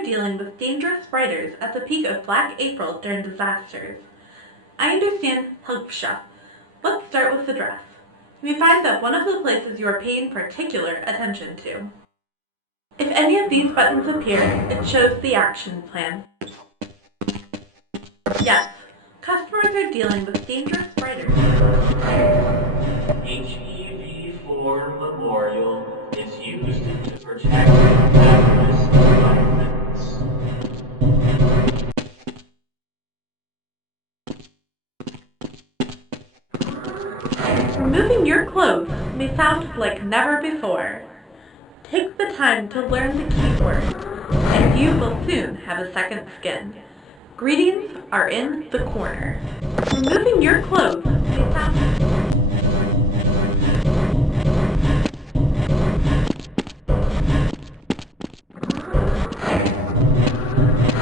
are dealing with dangerous riders at the peak of Black April during disasters. I understand Helgsha. Let's start with the dress. You may find that one of the places you are paying particular attention to. If any of these buttons appear, it shows the action plan. Yes, customers are dealing with dangerous riders. HEV4 Memorial is used to protect hazardous environments. Removing your clothes may sound like never before. Take the time to learn the keywords, and you will soon have a second skin. Greetings are in the corner. Removing your clothes may sound...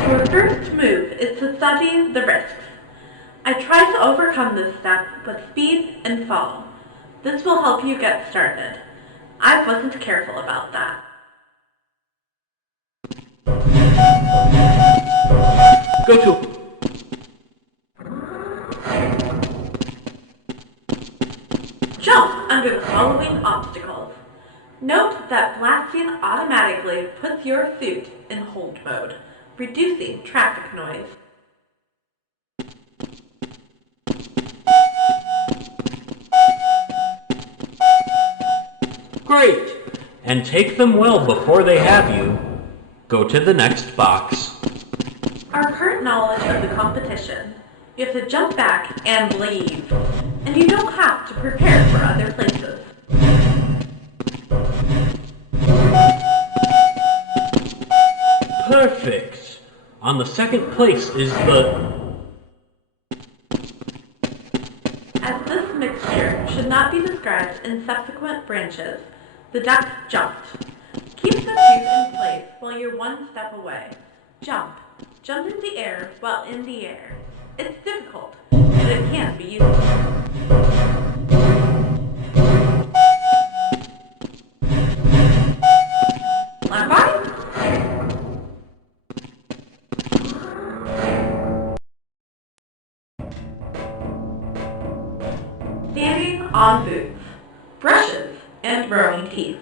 Your first move is to study the risks. I try to overcome this step with speed and fall. This will help you get started. I wasn't careful about that. Go to... Jump under the following obstacles. Note that blasting automatically puts your suit in hold mode, reducing traffic noise. Great! And take them well before they have you. Go to the next box. Our current knowledge of the competition, you have to jump back and leave. And you don't have to prepare for other places. Perfect! On the second place is the... As this mixture should not be described in subsequent branches, the duck jumped. Keep the shoes in place while you're one step away. Jump. Jump in the air while in the air. It's difficult, but it can be useful. Line by. Standing on boots, brushes, and growing teeth,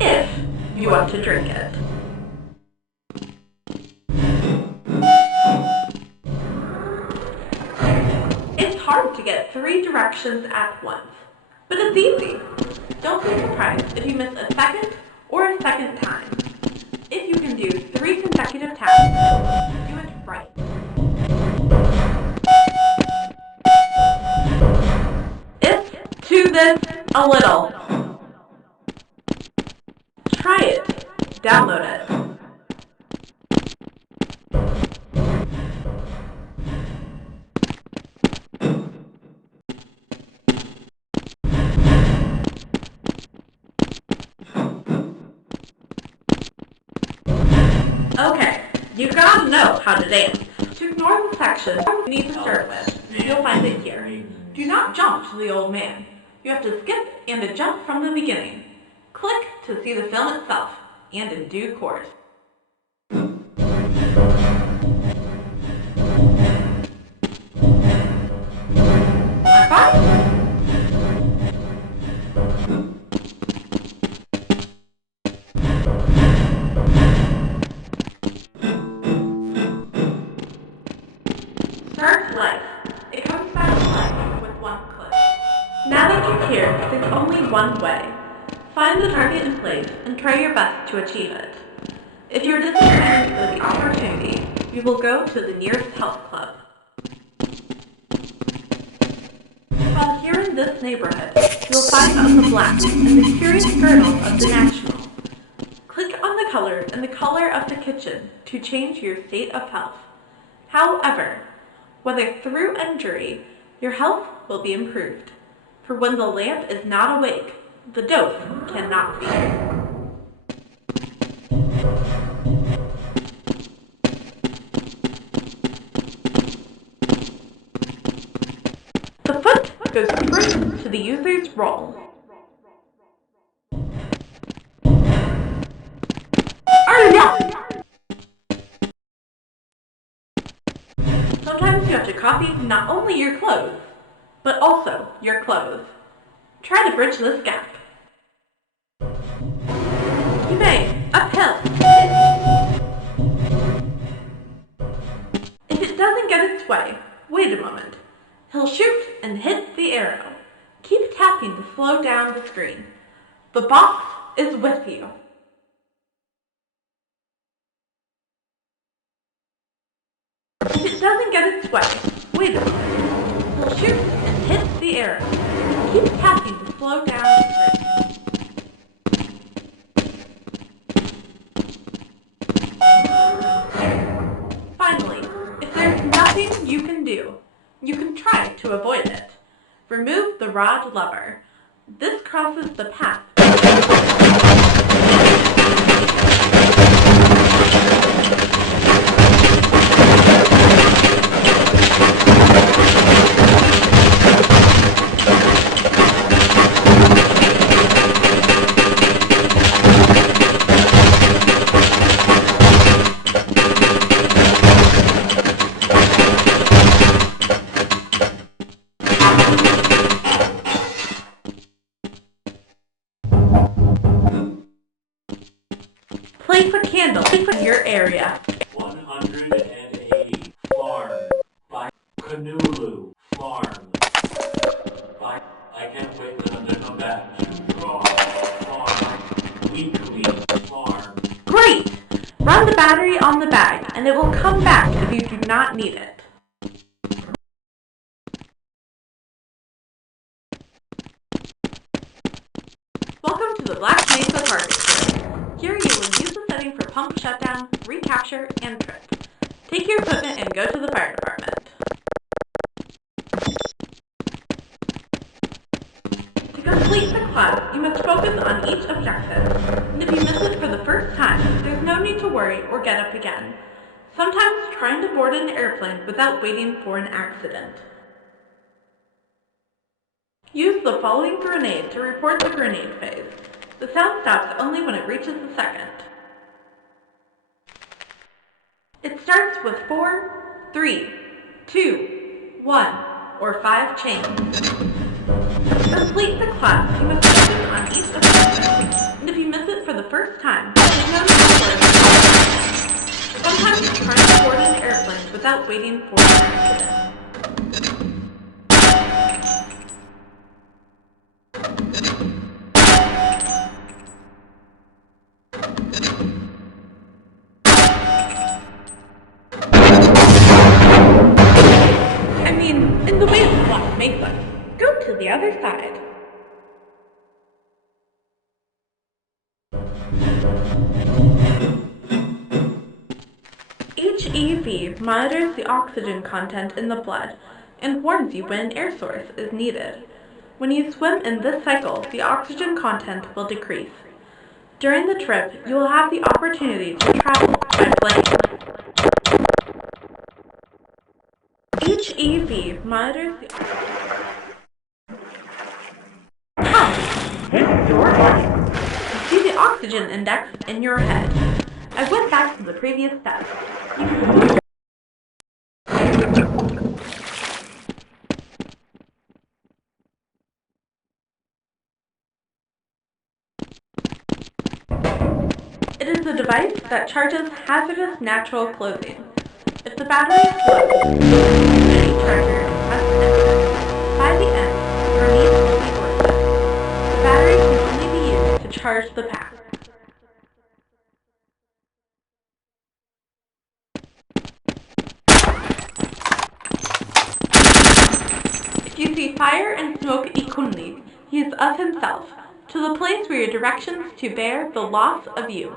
if you want to drink it. It's hard to get 3 directions at once, but it's easy. Don't be surprised if you miss a second or a second time. If you can do 3 consecutive tasks, do it right. It's to this a little. Try it. Download it. Okay, you gotta know how to dance. To ignore the section you need to start with, you'll find it here. Do not jump to the old man. You have to skip and to jump from the beginning. Click to see the film itself, and in due course. Bye-bye. Start life. It comes back to life with one click. Now that you're here, there's only one way. Find the target in place and try your best to achieve it. If you're disappointed with the opportunity, you will go to the nearest health club. While here in this neighborhood, you will find out the black and the curious girdle of the National. Click on the color and the color of the kitchen to change your state of health. However, whether through injury, your health will be improved. For when the lamp is not awake, the dose cannot be. The foot goes straight to the user's roll. Hurry up! dropping not only your clothes, but also your clothes. Try to bridge this gap. Keep aim, uphill. If it doesn't get its way, wait a moment. He'll shoot and hit the arrow. Keep tapping to slow down the screen. The box is with you. If it doesn't get its way, wait a moment. He'll shoot and hit the arrow. Keep tapping to slow down the screen. Finally, if there's nothing you can do, you can try to avoid it. Remove the rod lever. This crosses the path. Place a candle in your area. 180 Farm by Canoolu Farm. I can't wait for them to come back to draw Farm. Weekly Farm. Great! Run the battery on the bag and it will come back if you do not need it. Welcome to the Black Mesa Target Store. Here you will use the setting for pump shutdown, recapture, and trip. Take your equipment and go to the fire department. To complete the class, you must focus on each objective, and if you miss it for the first time, there's no need to worry or get up again. Sometimes trying to board an airplane without waiting for an accident. Use the following grenade to report the grenade phase. The sound stops only when it reaches the second. It starts with 4, 3, 2, 1, or 5 chains. To complete the class, you must focus on each objective, and if you miss it for the first time, there's no need to worry. Sometimes trying to board an airplane without waiting for an accident. In the way of Black Mesa, go to the other side. HEV monitors the oxygen content in the blood and warns you when an air source is needed. When you swim in this cycle, the oxygen content will decrease. During the trip, you will have the opportunity to travel by plane. HEV monitors the in your head. See the oxygen index in your head. I went back to the previous step. It is a device that charges hazardous natural clothing. If the battery is low, any charger must enter. By the end, your needs will be worth it. The battery can only be used to charge the pack. If you see fire and smoke equally, he is of himself, to the place where your directions to bear the loss of you.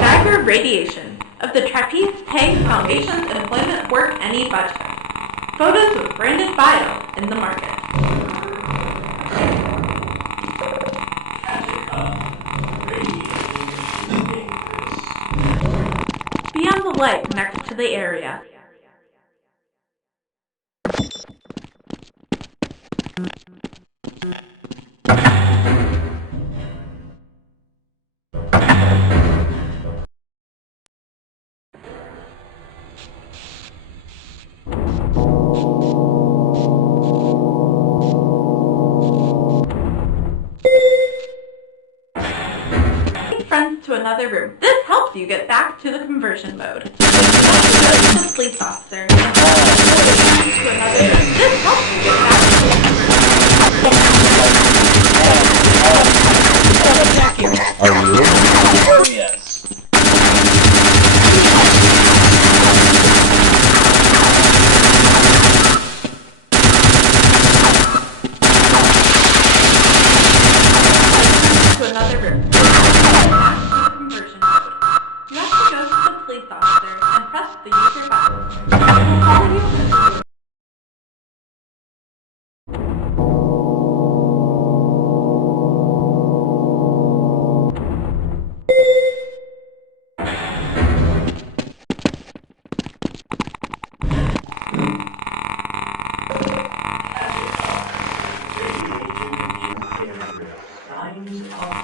Dagger radiation of the Trapeze Pay Foundation's employment work any budget. Photos with branded bio in the market. Be on the light next to the area. friends to another room. This helps you get back to the conversion mode. You have to go to the police officer and press to another room. This helps you get back to the conversion mode. Are you? Oh, yes. To another room. Conversion mode. You have to go to the police officer and press the user button. It will follow you until you Signs of life.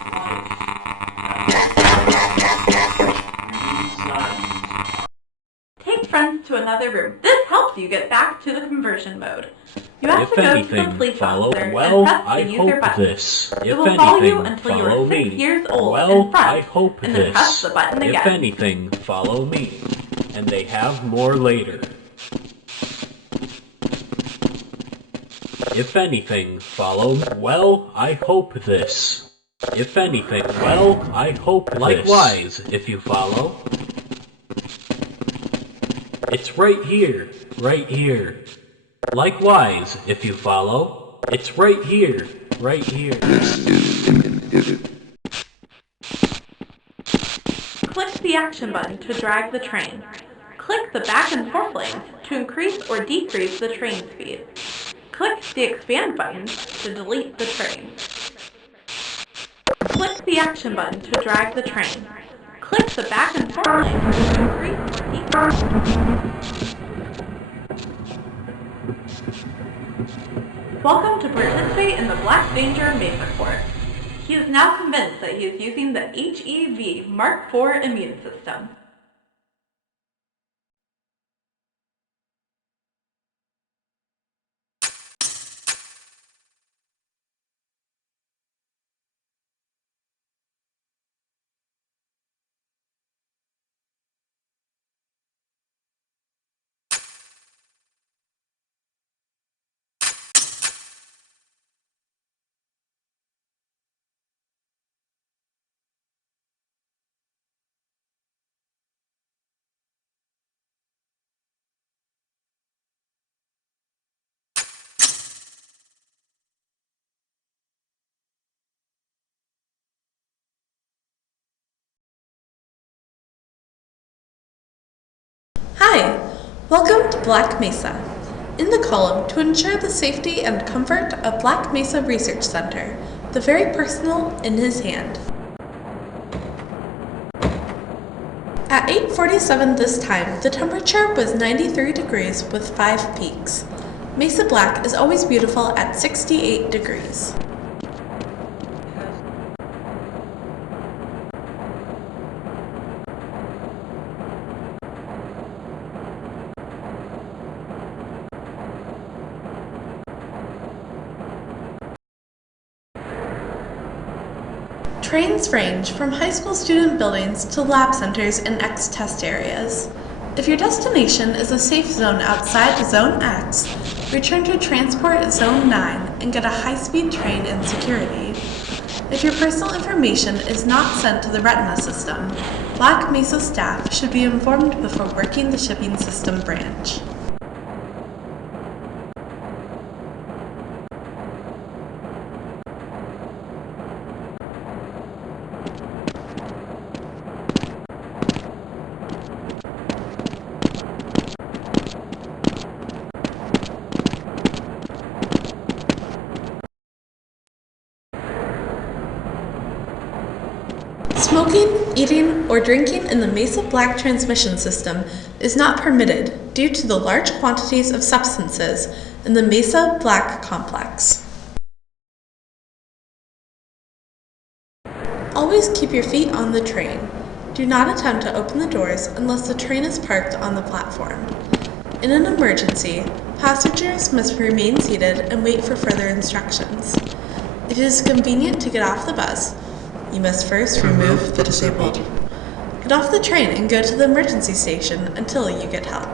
take friends to another room. This helps you get back to the conversion mode. You have to go to the police officer and press the user button. It will follow you until you are 6 years old and front, and then press the button again. If anything, follow me. And they have more later. If anything, follow. Well, I hope this. If anything, well, I hope this. Likewise, if you follow. It's right here, right here. Likewise, if you follow. It's right here, right here. Click the action button to drag the train. Click the back and forth lanes to increase or decrease the train speed. Click the expand button to delete the train. Click the action button to drag the train. Click the back and forth lane to increase or decrease. Welcome to participate in the Black Danger Mesa Court. He is now convinced that he is using the HEV Mark IV immune system. Hi, welcome to Black Mesa. In the column, to ensure the safety and comfort of Black Mesa Research Center, the very personal in his hand. At 8:47 this time, the temperature was 93 degrees with 5 peaks. Mesa Black is always beautiful at 68 degrees. Trains range from high school student buildings to lab centers and X-test areas. If your destination is a safe zone outside Zone X, return to Transport Zone 9 and get a high-speed train in security. If your personal information is not sent to the retina system, Black Mesa staff should be informed before working the shipping system branch. Smoking, eating, or drinking in the Mesa Black transmission system is not permitted due to the large quantities of substances in the Mesa Black complex. Always keep your feet on the train. Do not attempt to open the doors unless the train is parked on the platform. In an emergency, passengers must remain seated and wait for further instructions. If it is convenient to get off the bus, You must first remove the disabled. Get off the train and go to the emergency station until you get help.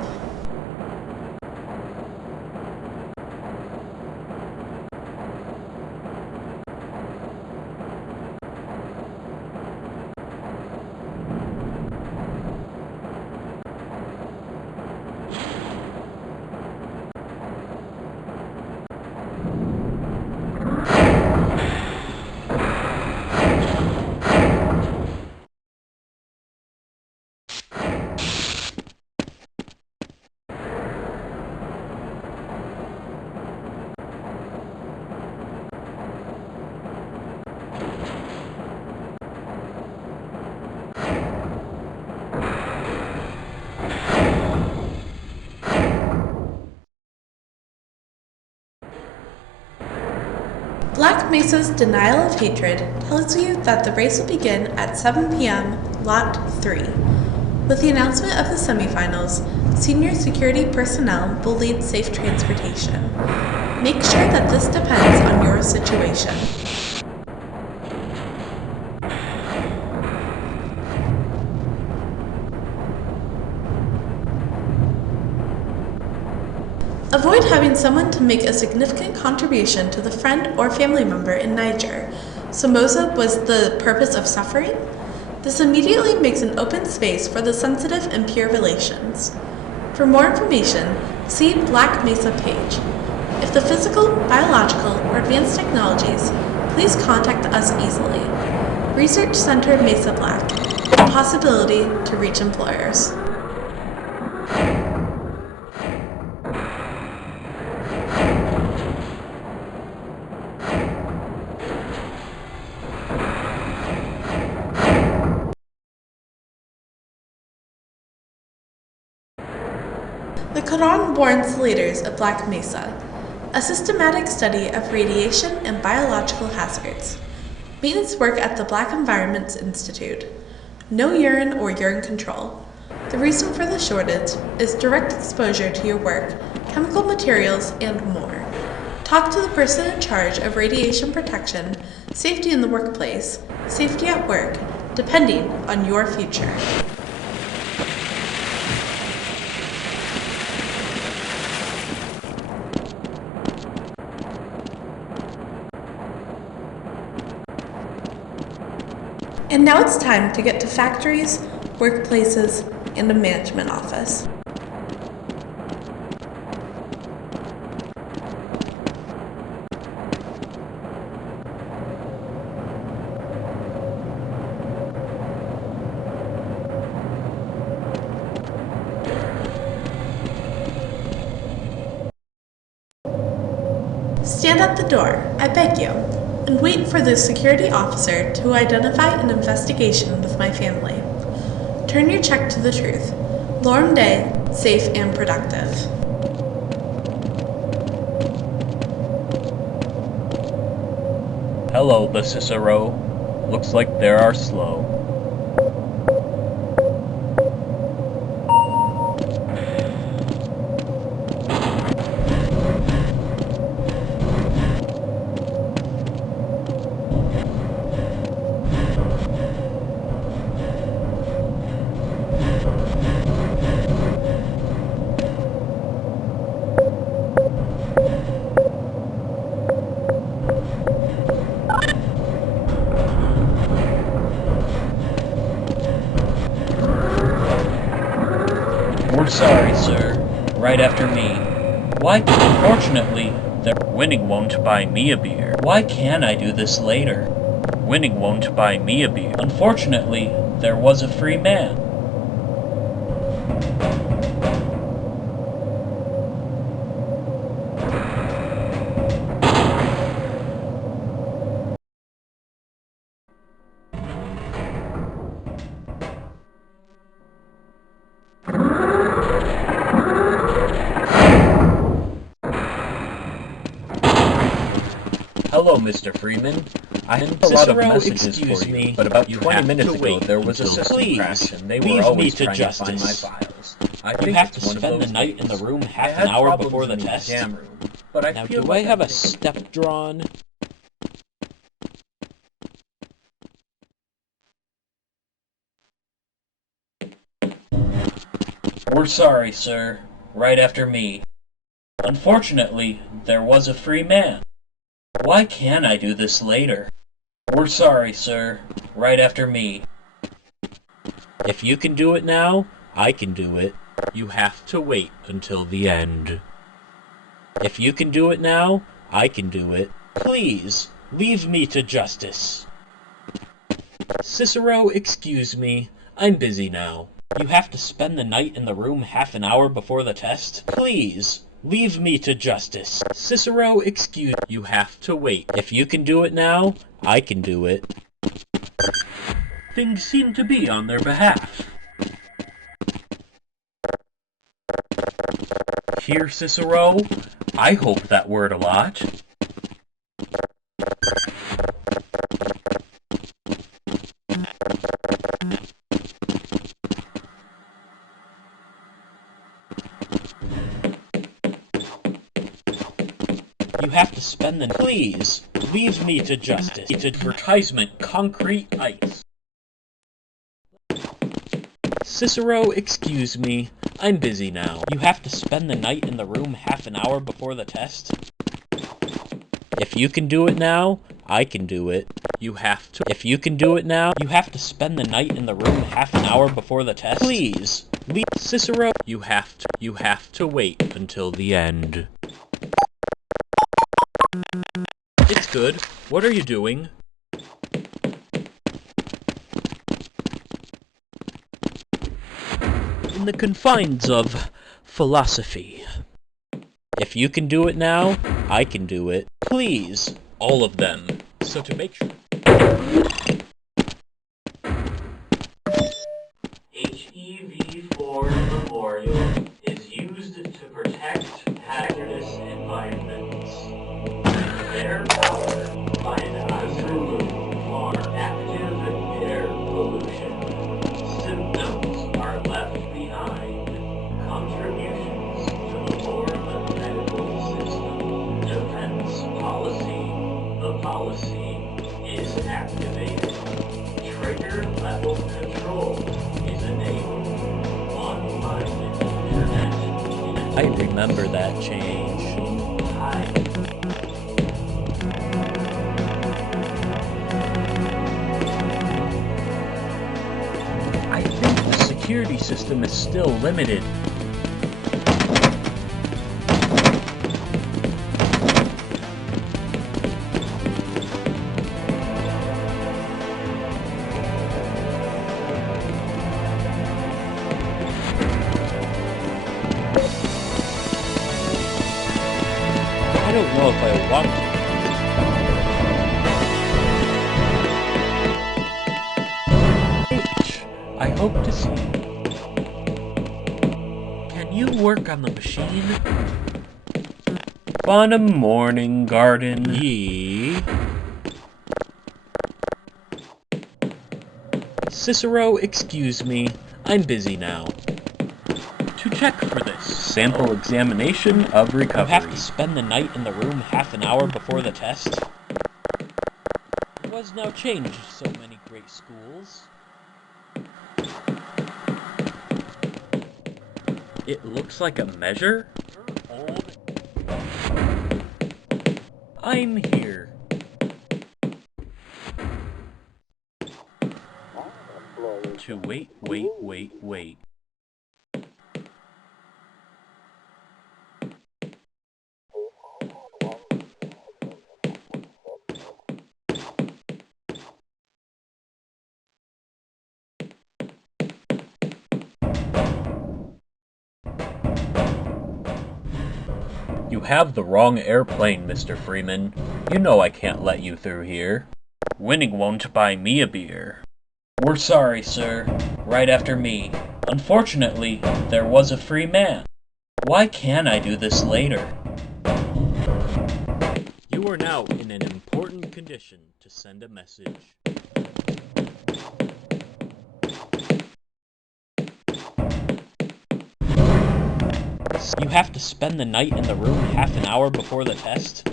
Black Mesa's denial of hatred tells you that the race will begin at 7 p.m. Lot 3. With the announcement of the semifinals, senior security personnel will lead safe transportation. Make sure that this depends on your situation. Avoid having someone to make a significant contribution to the friend or family member in Niger. Somoza was the purpose of suffering? This immediately makes an open space for the sensitive and pure relations. For more information, see Black Mesa page. If the physical, biological, or advanced technologies, please contact us easily. Research Center Mesa Black, the possibility to reach employers. The Quran warns the leaders of Black Mesa, a systematic study of radiation and biological hazards. Maintenance work at the Black Environments Institute. No urine or urine control. The reason for the shortage is direct exposure to your work, chemical materials, and more. Talk to the person in charge of radiation protection, safety in the workplace, safety at work, depending on your future. And now it's time to get to factories, workplaces, and a management office. Stand at the door, I beg you, and wait for the security officer to identify an investigation with my family. Turn your check to the truth. Lauren Day, safe and productive. Hello, the Cicero. Looks like they are slow. We're sorry, sir. Right after me. Why? Unfortunately, winning won't buy me a beer. Why can't I do this later? Winning won't buy me a beer. Unfortunately, there was a free man. Hello, Mr. Freeman. I have a lot of messages for you, but about 20 minutes ago there was a system crash and they were always trying to find my files. I think you have to spend the night in the room half an hour before the test. But I feel do I have a step drawn? We're sorry, sir. Right after me. Unfortunately, there was a free man. Why can't I do this later? We're sorry, sir. Right after me. If you can do it now, I can do it. You have to wait until the end. If you can do it now, I can do it. Please, leave me to justice. Cicero, excuse me. I'm busy now. You have to spend the night in the room half an hour before the test? Please, leave me to justice. Cicero, excuse... You have to wait. If you can do it now, I can do it. Things seem to be on their behalf. Here, Cicero, I hope that word a lot. You have to spend the... Please, leave me to justice. It's advertisement, concrete ice. Cicero, excuse me. I'm busy now. You have to spend the night in the room half an hour before the test? If you can do it now, I can do it. You have to... If you can do it now, you have to spend the night in the room half an hour before the test? Please, leave... Cicero, you have to wait until the end. It's good. What are you doing? In the confines of philosophy. If you can do it now, I can do it. Please, all of them. So to make sure... HEV4 Memorial is used to protect hazardous environments. Their power by an absolute for active air pollution. Symptoms are left behind. Contributions to the Florida medical system. Defense policy. The policy is activated. Trigger level control is enabled. Online internet. I remember that change. I think the security system is still limited. I don't know if I want to. I hope to see you. Can you work on the machine? Bonham morning garden ye. Cicero, excuse me. I'm busy now. To check for this sample examination of recovery. You have to spend the night in the room half an hour before the test. It was now changed so many great schools. It looks like a measure? Old. I'm here. To wait. You have the wrong airplane, Mr. Freeman. You know I can't let you through here. Winning won't buy me a beer. We're sorry, sir. Right after me. Unfortunately, there was a free man. Why can't I do this later? You are now in an important condition to send a message. You have to spend the night in the room half an hour before the test?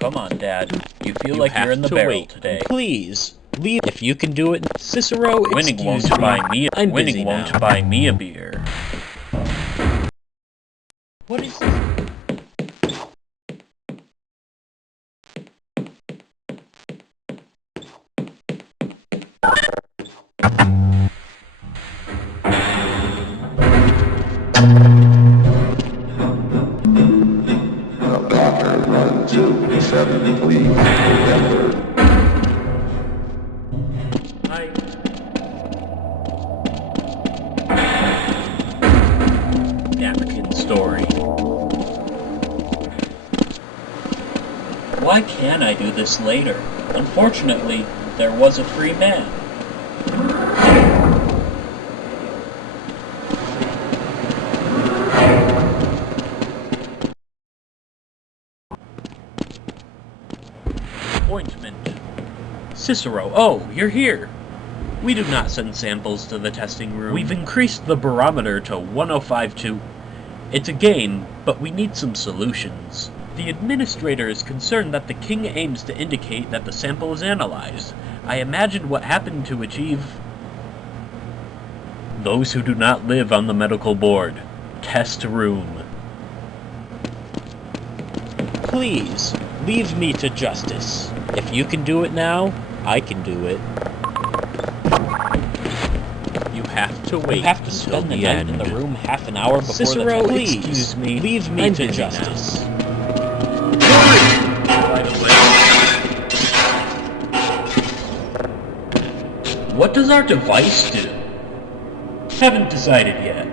Come on, Dad. You feel like you're in the barrel today. Please, leave if you can do it. Cicero, winning won't buy me. I'm winning won't buy me a beer. What is this? Doctor 127, please, November. Napkin story. Why can't I do this later? Unfortunately, there was a free man. Ointment. Cicero, oh, you're here. We do not send samples to the testing room. We've increased the barometer to 1052. It's a game, but we need some solutions. The administrator is concerned that the king aims to indicate that the sample is analyzed. I imagine what happened to achieve those who do not live on the medical board. Test room. Please, leave me to justice. If you can do it now, I can do it. You have to wait. You have to spend the night in the room half an hour before Cicero, the please, excuse me. Leave me to justice. What does our device do? Haven't decided yet.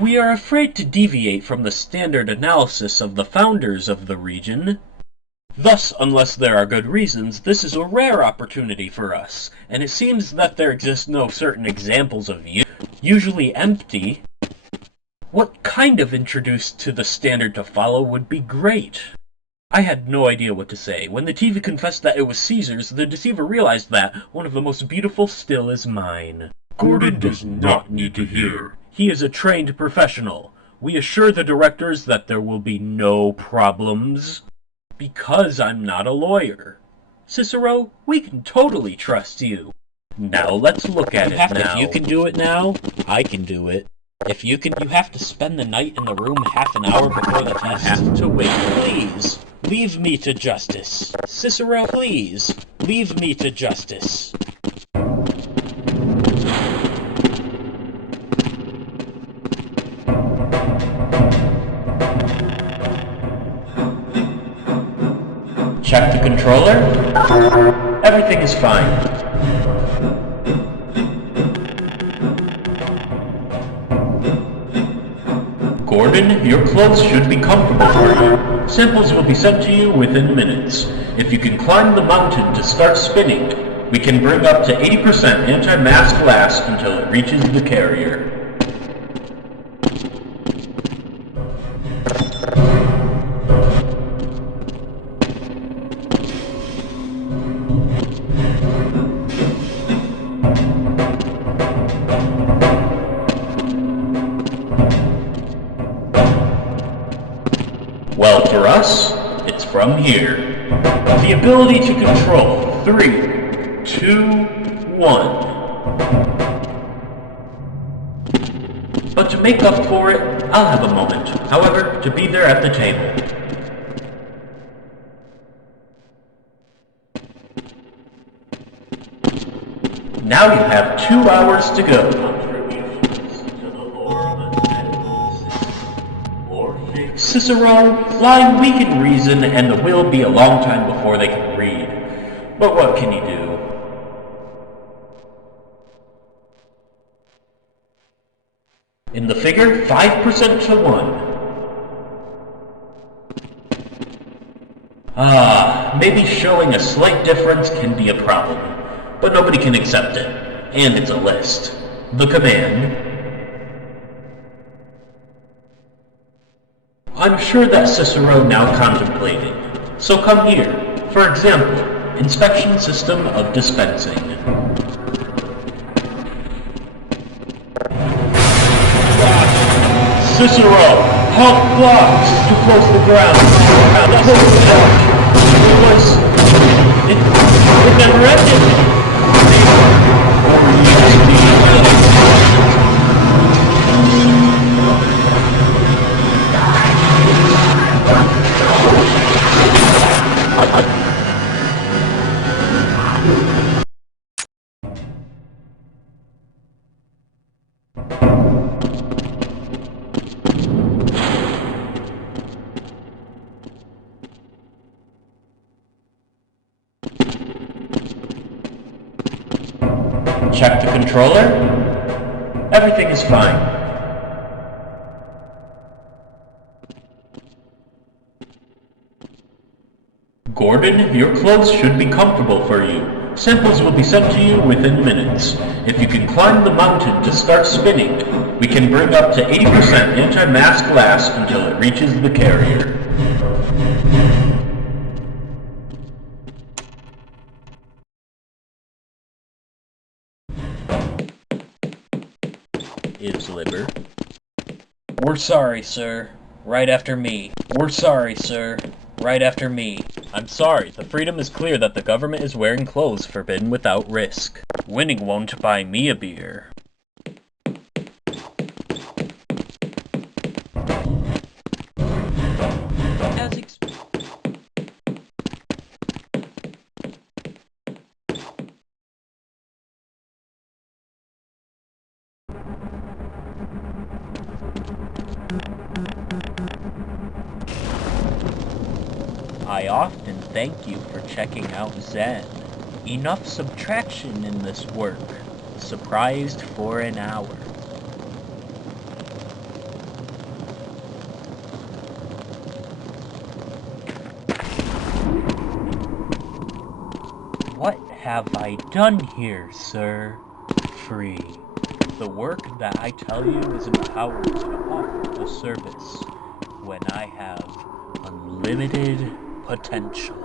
We are afraid to deviate from the standard analysis of the founders of the region. Thus, unless there are good reasons, this is a rare opportunity for us, and it seems that there exist no certain examples of you, usually empty. What kind of introduced to the standard to follow would be great. I had no idea what to say. When the TV confessed that it was Caesar's, the deceiver realized that one of the most beautiful still is mine. Gordon does not need to hear. He is a trained professional. We assure the directors that there will be no problems. Because I'm not a lawyer. Cicero, we can totally trust you. Now let's look at it now. If you can do it now, I can do it. If you can, you have to spend the night in the room half an hour before the test. You have to wait. Please, leave me to justice. Cicero, please, leave me to justice. Check the controller. Everything is fine. Gordon, your clothes should be comfortable for you. Samples will be sent to you within minutes. If you can climb the mountain to start spinning, we can bring up to 80% anti-mass glass until it reaches the carrier. Well, for us, it's from here. The ability to control. 3, 2, 1. But to make up for it, I'll have a moment. However, to be there at the table. Now you have 2 hours to go. Cicero, blind, weak in reason, and the will be a long time before they can read. But what can you do? In the figure, 5% to 1. Maybe showing a slight difference can be a problem, but nobody can accept it, and it's a list. The command. I'm sure that Cicero now contemplated, so come here. For example, inspection system of dispensing. Cicero, help blocks to close the ground. It never ended. Check the controller. Everything is fine. Gordon, your clothes should be comfortable for you. Samples will be sent to you within minutes. If you can climb the mountain to start spinning, we can bring up to 80% anti-mass glass until it reaches the carrier. Is liver. We're sorry, sir. Right after me. We're sorry, sir. Right after me. I'm sorry, the freedom is clear that the government is wearing clothes forbidden without risk. Winning won't buy me a beer. I often thank you for checking out Zen. Enough subtraction in this work. Surprised for an hour. What have I done here, sir? Free. The work that I tell you is empowered to offer a service when I have unlimited potential.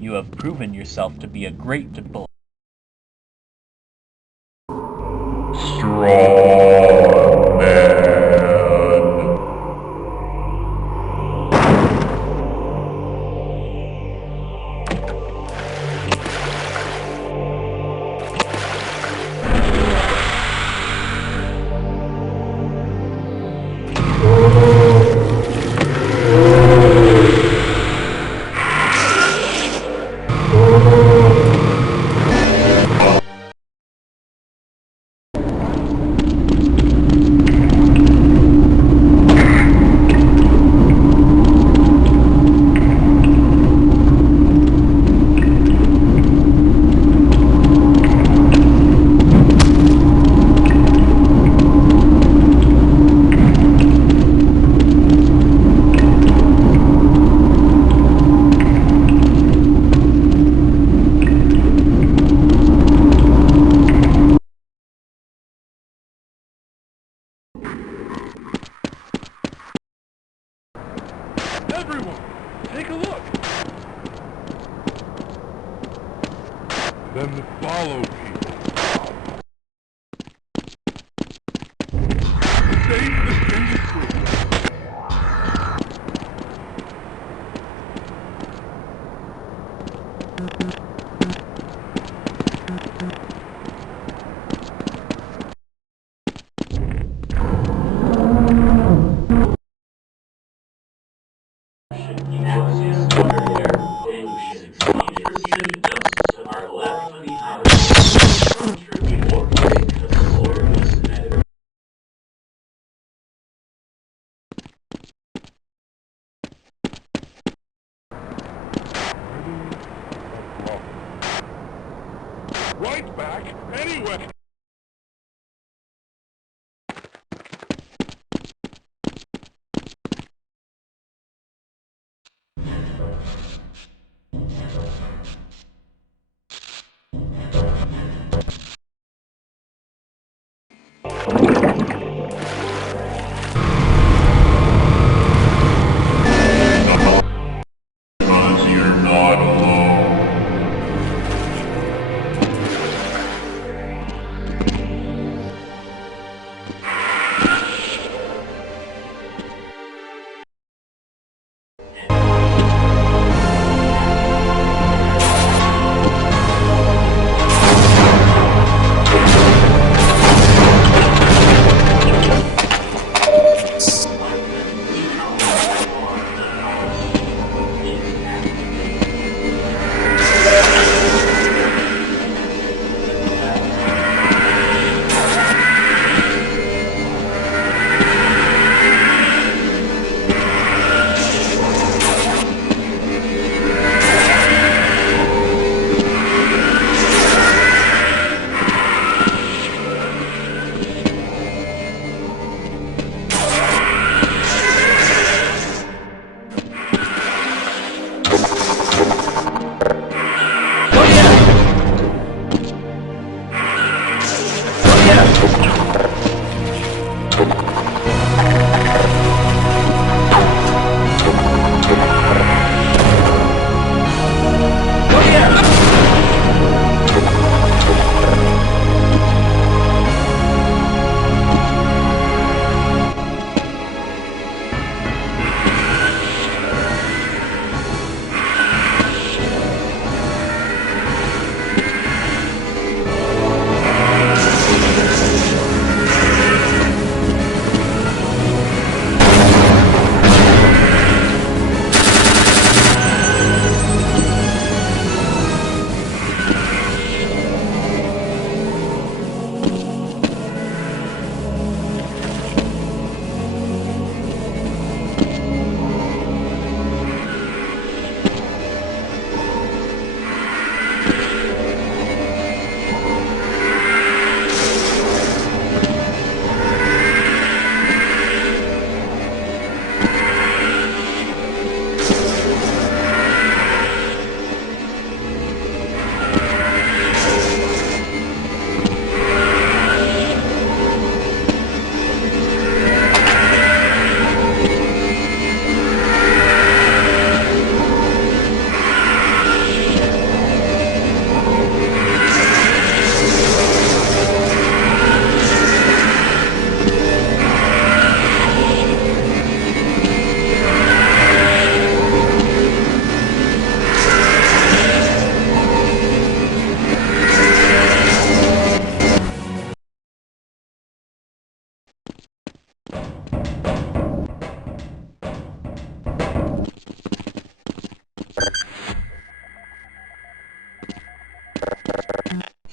You have proven yourself to be a great bull. Strong man. Everyone, take a look! Then follow people. Save the industry! Pollution, exposure, justice are left behind. everywhere! Because you're not alone.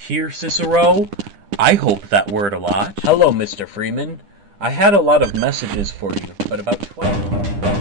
Here, Cicero? I hope that word a lot. Hello, Mr. Freeman. I had a lot of messages for you, but about 20.